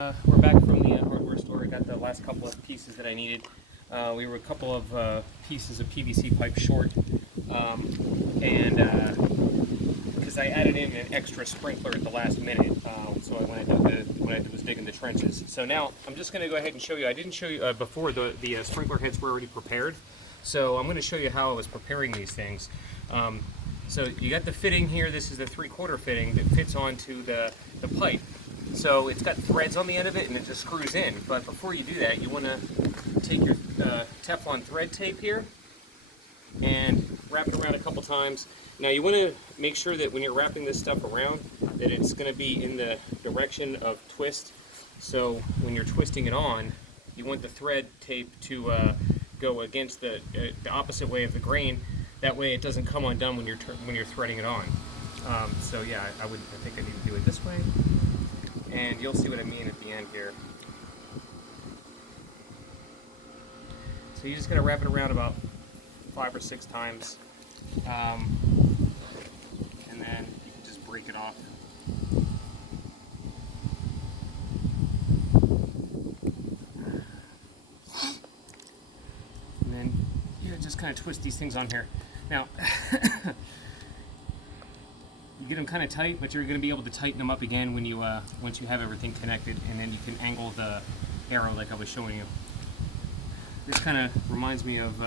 We're back from the hardware store. I got the last couple of pieces that I needed. We were a couple of pieces of PVC pipe short, and because I added in an extra sprinkler at the last minute, so when I was digging the trenches. So now I'm just going to go ahead and show you. I didn't show you before the sprinkler heads were already prepared, so I'm going to show you how I was preparing these things. So you got the fitting here. This is the 3/4 fitting that fits onto the pipe. So it's got threads on the end of it and it just screws in. But before you do that, you want to take your Teflon thread tape here and wrap it around a couple times. Now you want to make sure that when you're wrapping this stuff around that it's going to be in the direction of twist. So when you're twisting it on, you want the thread tape to go against the opposite way of the grain. That way it doesn't come undone when you're threading it on. So yeah, I think I need to do it this way. And you'll see what I mean at the end here. So you just gotta wrap it around about 5 or 6 times, and then you can just break it off. And then you just kind of twist these things on here. Now, you get them kind of tight, but you're going to be able to tighten them up again when you once you have everything connected, and then you can angle the arrow like I was showing you. This kind of reminds me of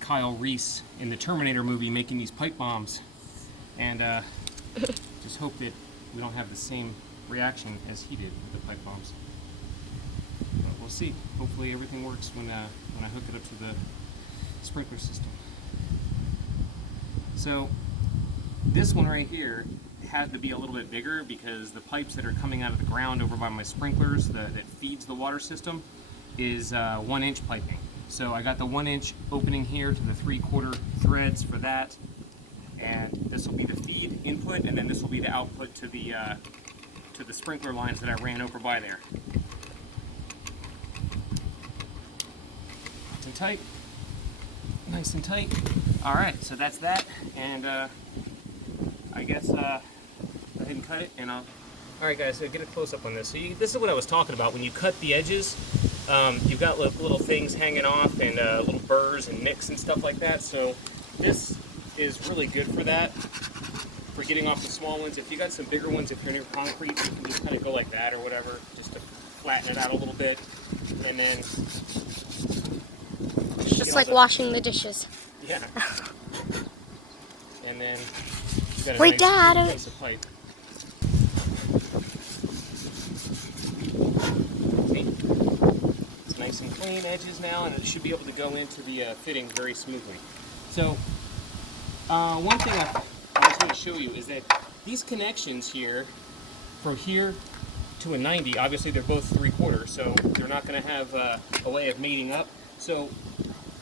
Kyle Reese in the Terminator movie making these pipe bombs, and just hope that we don't have the same reaction as he did with the pipe bombs. But we'll see. Hopefully everything works when I hook it up to the sprinkler system. So this one right here had to be a little bit bigger because the pipes that are coming out of the ground over by my sprinklers that feeds the water system is 1-inch piping. So I got the 1-inch opening here to the 3/4 threads for that, and this will be the feed input, and then this will be the output to the sprinkler lines that I ran over by there. Nice and tight. Nice and tight. All right, so that's that, and I guess go ahead and cut it, and I'll. All right, guys, so get a close-up on this. So this is what I was talking about. When you cut the edges, you've got little things hanging off and little burrs and nicks and stuff like that. So this is really good for that, for getting off the small ones. If you got some bigger ones, if you're near concrete, you can just kind of go like that or whatever, just to flatten it out a little bit, and then. Just like washing the dishes. Yeah. And then you got a Wait, nice Dad. piece of pipe. See? It's nice and clean edges now, and it should be able to go into the fitting very smoothly. So, one thing I just want to show you is that these connections here, from here to a 90, obviously they're both 3/4, so they're not going to have a way of mating up. So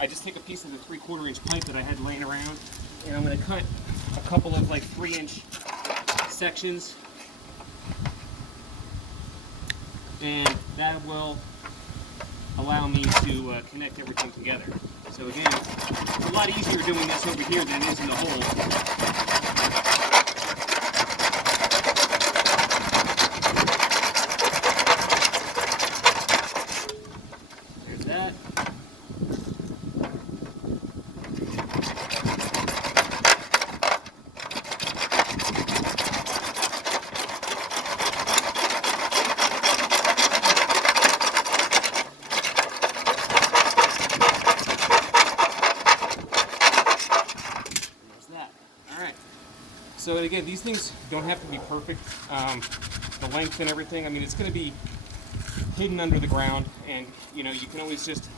I just take a piece of the 3/4-inch pipe that I had laying around, and I'm going to cut a couple of like 3-inch sections, and that will allow me to connect everything together. So again, it's a lot easier doing this over here than it is in the hole. So again, these things don't have to be perfect. The length and everything, I mean, it's going to be hidden under the ground, and you can always just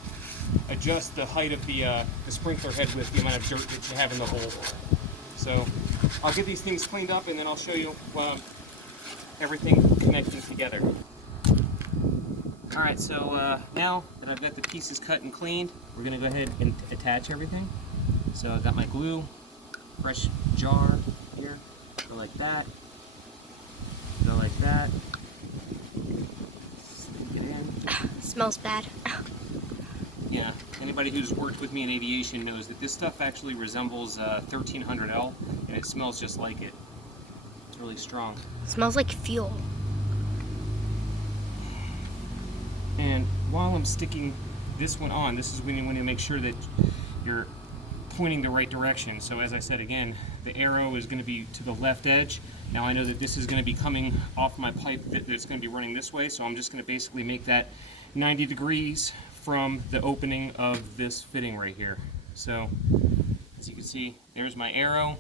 adjust the height of the sprinkler head with the amount of dirt that you have in the hole. So I'll get these things cleaned up, and then I'll show you everything connecting together. All right, so now that I've got the pieces cut and cleaned, we're going to go ahead and attach everything. So I've got my glue, fresh jar here, go like that, go like that, stick it in. Smells bad. Yeah, anybody who's worked with me in aviation knows that this stuff actually resembles 1300L, and it smells just like it. It's really strong. Smells like fuel. while I'm sticking this one on, this is when you want to make sure that you're pointing the right direction. So as I said again, the arrow is going to be to the left edge. Now I know that this is going to be coming off my pipe that's going to be running this way, so I'm just going to basically make that 90 degrees from the opening of this fitting right here. So as you can see, there's my arrow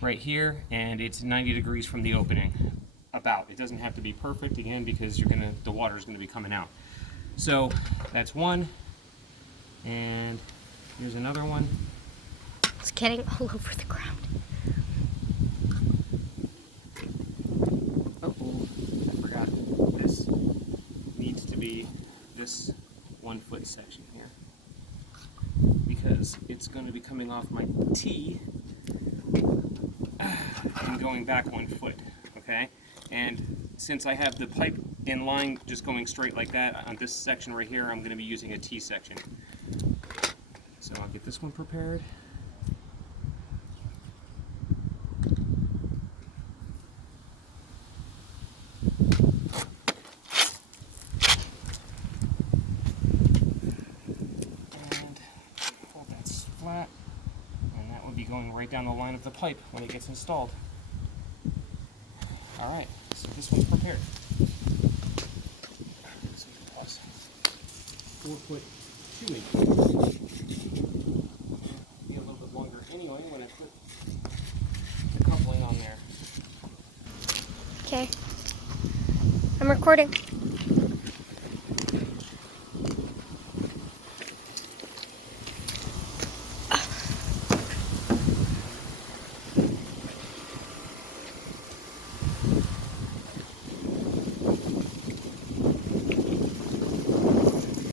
right here, and it's 90 degrees from the opening. About. It doesn't have to be perfect, again, because the water is going to be coming out. So that's one, and here's another one. It's getting all over the ground. Oh, I forgot. This needs to be this 1 foot section here, because it's going to be coming off my T and going back 1 foot, okay? And since I have the pipe in line just going straight like that on this section right here, I'm going to be using a T section. So I'll get this one prepared. And hold that flat, and that will be going right down the line of the pipe when it gets installed. Alright, so this one's prepared. So plus 4 foot 2 inches. Be a little bit longer anyway when I put the coupling on there. Okay. I'm recording.